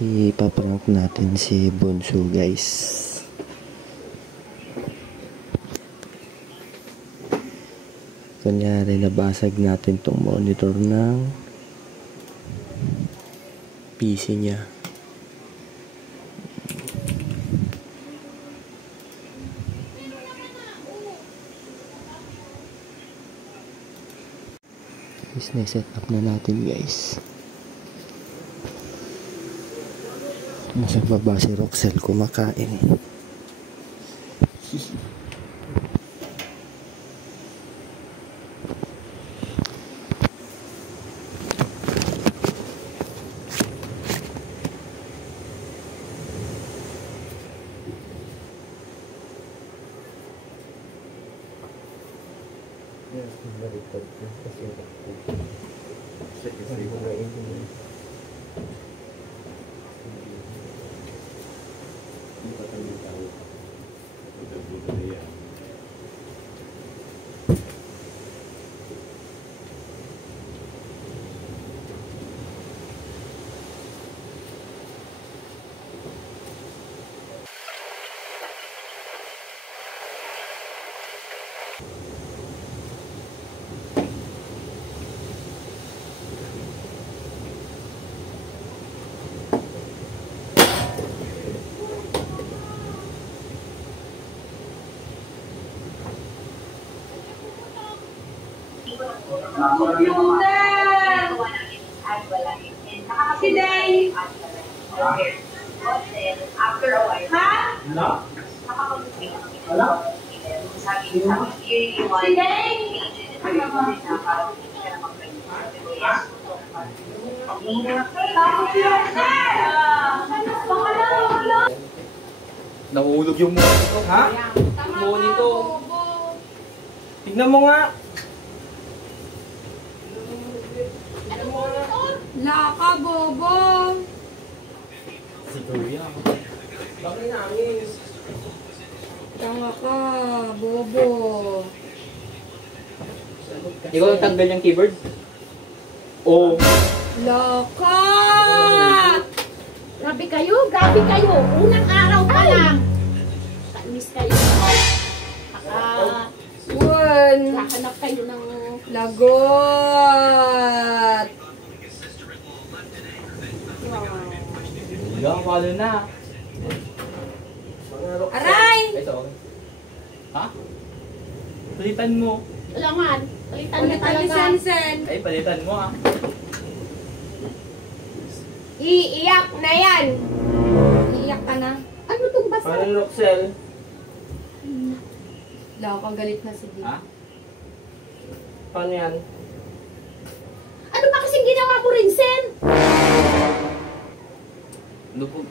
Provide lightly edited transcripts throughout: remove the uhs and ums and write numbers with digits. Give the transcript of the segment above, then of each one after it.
Ipaprank natin si Bunso, guys. Kunyari nabasag natin tong monitor ng PC niya. Set up na natin, guys. Nasa baba si Roxel kumakain. Si Day! After a while. Ha? Wala? Wala? Si Day! Nahulog yung monitor. Ha? Monitor. Tignan mo nga. Laka, bobo! Si Kuya. Bakit nangis? Tanga ka, bobo. Ikaw ang tanggal yung keyboard? Oo. Laka! Grabe kayo, grabe kayo. Unang araw pa lang. Miss kayo. Kahanap kayo ng lagot. Hanggang palo na. Aray! Ito. Ha? Palitan mo. Wala nga. Palitan mo talaga. Ay, palitan mo ah. Iiyak na yan. Iiyak ka na. Ano itong basa? Parang Roxel. Laka, galit na si Dick. Ha? Paano yan? Ano ba kasing ginawa mo rin, Sen? Lupog.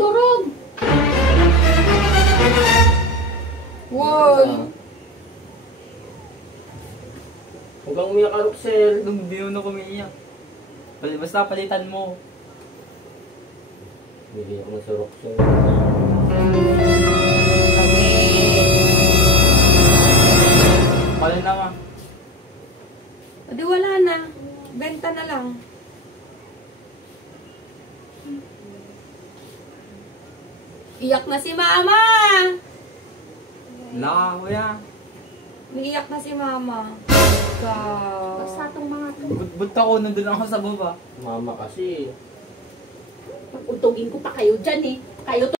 Durog! Wow! Huwag kang umiyak ka, Roxel. Hindi mo na kumiiyak. Basta palitan mo. Bili ako na sa Roxel. Paano naman? O di wala na. Benta na lang. Iyak na si Mama! Wala, kuya. Umiiyak na si Mama. Basta itong mga ito. But ako, nandun ako sa baba. Mama kasi. Pag-utugin ko pa kayo dyan eh. Kayo